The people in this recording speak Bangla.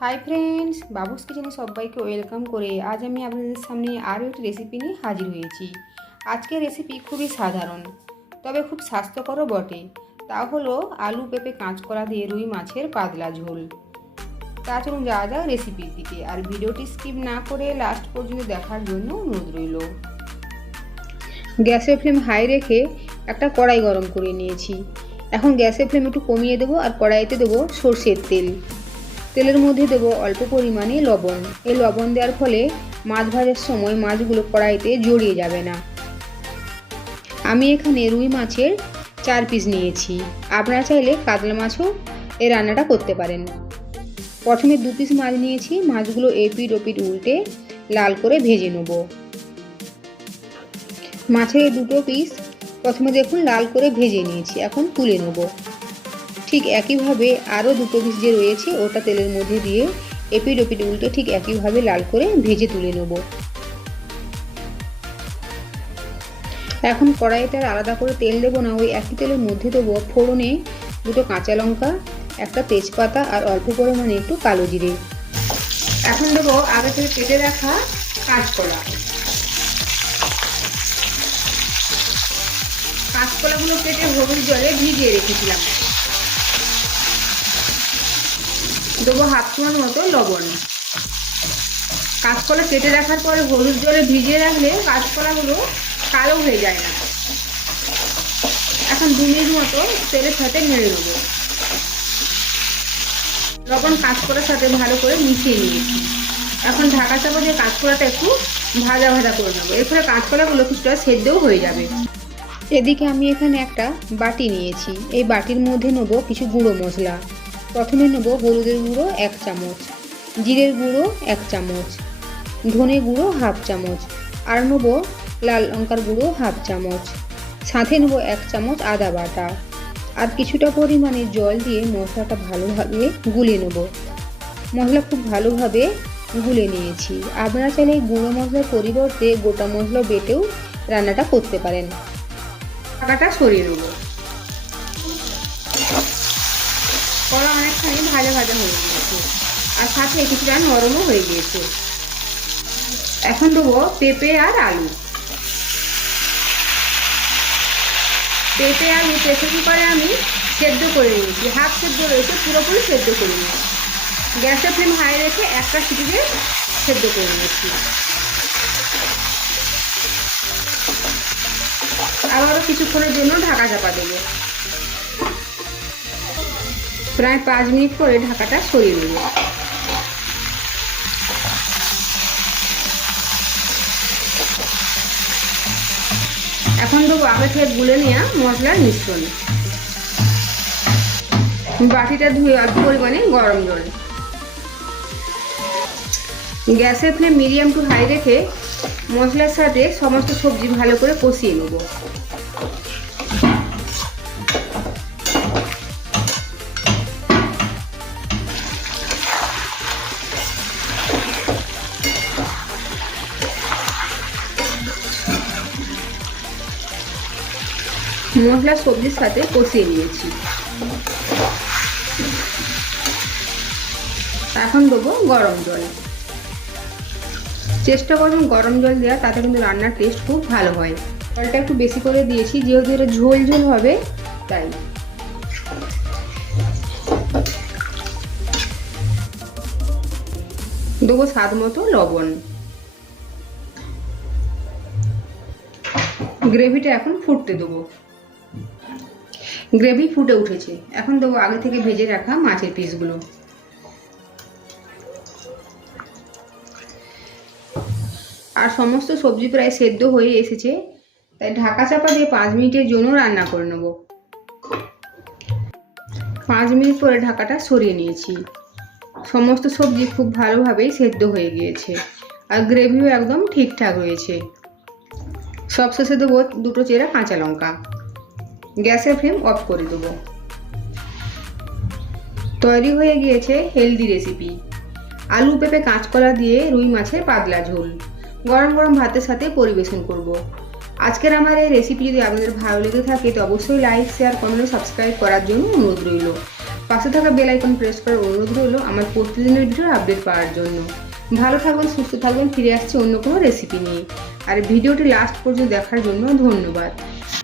হাই ফ্রেন্ডস, বাবুস কিচেনে সবাইকে ওয়েলকাম করে আজ আমি আপনাদের সামনে আরও একটি রেসিপি নিয়ে হাজির হয়েছি। আজকের রেসিপি খুবই সাধারণ, তবে খুব স্বাস্থ্যকরও বটে। তা হলো আলু পেঁপে কাঁচকলা দিয়ে রুই মাছের পাতলা ঝোল। তা চলুন যাওয়া যাক রেসিপির দিকে, আর ভিডিওটি স্কিপ না করে লাস্ট পর্যন্ত দেখার জন্য অনুরোধ রইল। গ্যাসের ফ্লেম হাই রেখে একটা কড়াই গরম করে নিয়েছি। এখন গ্যাসের ফ্লেম একটু কমিয়ে দেবো আর কড়াইতে দেবো সর্ষের তেল। তেলের মধ্যে দেবো অল্প পরিমাণে লবণ। এই লবণ দেওয়ার ফলে মাছ ভাজার সময় মাছগুলো কড়াইতে জড়িয়ে যাবে না। আমি এখানে রুই মাছের 4 পিস নিয়েছি। আপনারা চাইলে কাতলা মাছও এই রান্নাটা করতে পারেন। প্রথমে 2 পিস মাছ নিয়েছি। মাছগুলো এপিট ওপিট উল্টে লাল করে ভেজে নেব। মাছের 2 পিস প্রথমে দেখুন লাল করে ভেজে নিয়েছি, এখন তুলে নেব। ঠিক একইভাবে আরও 2 পিস যে রয়েছে ওটা তেলের মধ্যে দিয়ে এপিট ওপিট উল্টে ঠিক একইভাবে লাল করে ভেজে তুলে নেব। এখন কড়াইতে আলাদা করে তেল দেবো না, ওই একই তেলের মধ্যে দেবো ফোড়নে 2 কাঁচা লঙ্কা, একটা তেজপাতা আর অল্প পরিমাণে একটু কালো জিরে। এখন দেবো আগে থেকে কেটে রাখা কাঁচকলা। কাঁচকলাগুলো কেটে হলুদ জলে ভিজিয়ে রেখেছিলাম। দেবো হাফ চামচ মতো লবণ। কাঁচকলা কেটে রাখার পরে হলুদ জলে ভিজিয়ে রাখলে কাঁচকলাগুলো কালো হয়ে যায় না। এখন 2 মিনিট মতো তেলের সাথে নেড়ে নেবো। লবণ কাঁচকলার সাথে ভালো করে মিশিয়ে নিয়েছি। এখন ঢাকা চাপা দিয়ে কাঁচকলাটা একটু ভাজা ভাজা করে নেবো। এর ফলে কাঁচকলাগুলো কিছুটা সেদ্ধও হয়ে যাবে। এদিকে আমি এখানে একটা বাটি নিয়েছি। এই বাটির মধ্যে নেব কিছু গুঁড়ো মশলা। প্রথমে নেব হলুদের গুঁড়ো 1 চামচ, জিরের গুঁড়ো 1 চামচ, ধনে গুঁড়ো হাফ চামচ, আর নেব লাল লঙ্কার গুঁড়ো হাফ চামচ, সাথে নেব 1 চামচ আদা বাটা। আর কিছুটা পরিমাণে জল দিয়ে মশলাটা ভালোভাবে গুলে নেব। মশলা খুব ভালোভাবে গুলে নিয়েছি। আপনারা চাইলে গুঁড়ো মশলার পরিবর্তে গোটা মশলা বেটেও রান্নাটা করতে পারেন। ঢাকাটা সরিয়ে নেব। কলা অনেকখানি ভাজা ভাজা হয়ে গিয়েছে আর সাথে কিছুটা নরমও হয়ে গিয়েছে। এখন দেবো পেঁপে আর আলু। পেঁপে আলু প্রেসার কুকারে আমি সেদ্ধ করে নিয়েছি। হাফ সেদ্ধ রয়েছে, পুরোপুরি সেদ্ধ করে নিয়েছি। গ্যাসের ফ্লেম হাই রেখে একটা সিটিতে সেদ্ধ করে নিয়েছি। আবারও কিছুক্ষণের জন্য ঢাকা চাপা দেবো। প্রায় 5 মিনিট পরে ঢাকাটা সরিয়ে নেব। এখন দেবো আগে থেকে গুলে নেওয়া মশলার মিশ্রণ। বাটিটা ধুয়ে অল্প পরিমাণে গরম জল। গ্যাসের ফ্লেম মিডিয়াম টু হাই রেখে মশলার সাথে সমস্ত সবজি ভালো করে কষিয়ে নেব। মশলা সবজির সাথে কষিয়ে নিয়েছি। এখন দেবো গরম জল। চেষ্টা করুন গরম জল দেওয়া, তাতে কিন্তু রান্নার টেস্ট খুব ভালো হয়। জলটা একটু বেশি করে দিয়েছি, যেহেতু এটা ঝোল ঝোল হবে তাই। দেবো স্বাদ মতো লবণ। গ্রেভিটা এখন ফুটতে দেবো। গ্রেভি ফুটে উঠেছে। এখন দেবো আগে থেকে ভেজে রাখা মাছের পিসগুলো। আর সমস্ত সবজি প্রায় সেদ্ধ হয়ে এসেছে, তাই ঢাকা চাপা দিয়ে 5 মিনিটের জন্য রান্না করে নেব। 5 মিনিট পরে ঢাকাটা সরিয়ে নিয়েছি। সমস্ত সবজি খুব ভালোভাবেই সেদ্ধ হয়ে গিয়েছে আর গ্রেভিও একদম ঠিকঠাক রয়েছে। সবশেষে দেবো 2 চেরা কাঁচা লঙ্কা। গ্যাসের ফ্লেম অফ করে দেবো। তৈরি হয়ে গিয়েছে হেলদি রেসিপি আলু পেঁপে কাঁচকলা দিয়ে রুই মাছের পাতলা ঝোল। গরম গরম ভাতের সাথে পরিবেশন করব। আজকের আমার এই রেসিপি যদি আপনাদের ভালো লেগে থাকে তো অবশ্যই লাইক শেয়ার কমেন্ট সাবস্ক্রাইব করার জন্য অনুরোধ রইল। পাশে থাকা বেল আইকন প্রেস করার অনুরোধ রইল আমার প্রতিদিনের ভিডিওর আপডেট পাওয়ার জন্য। ভালো থাকবেন, সুস্থ থাকবেন, ফিরে আসছি অন্য কোনো রেসিপি নিয়ে। আর ভিডিওটি লাস্ট পর্যন্ত দেখার জন্য ধন্যবাদ।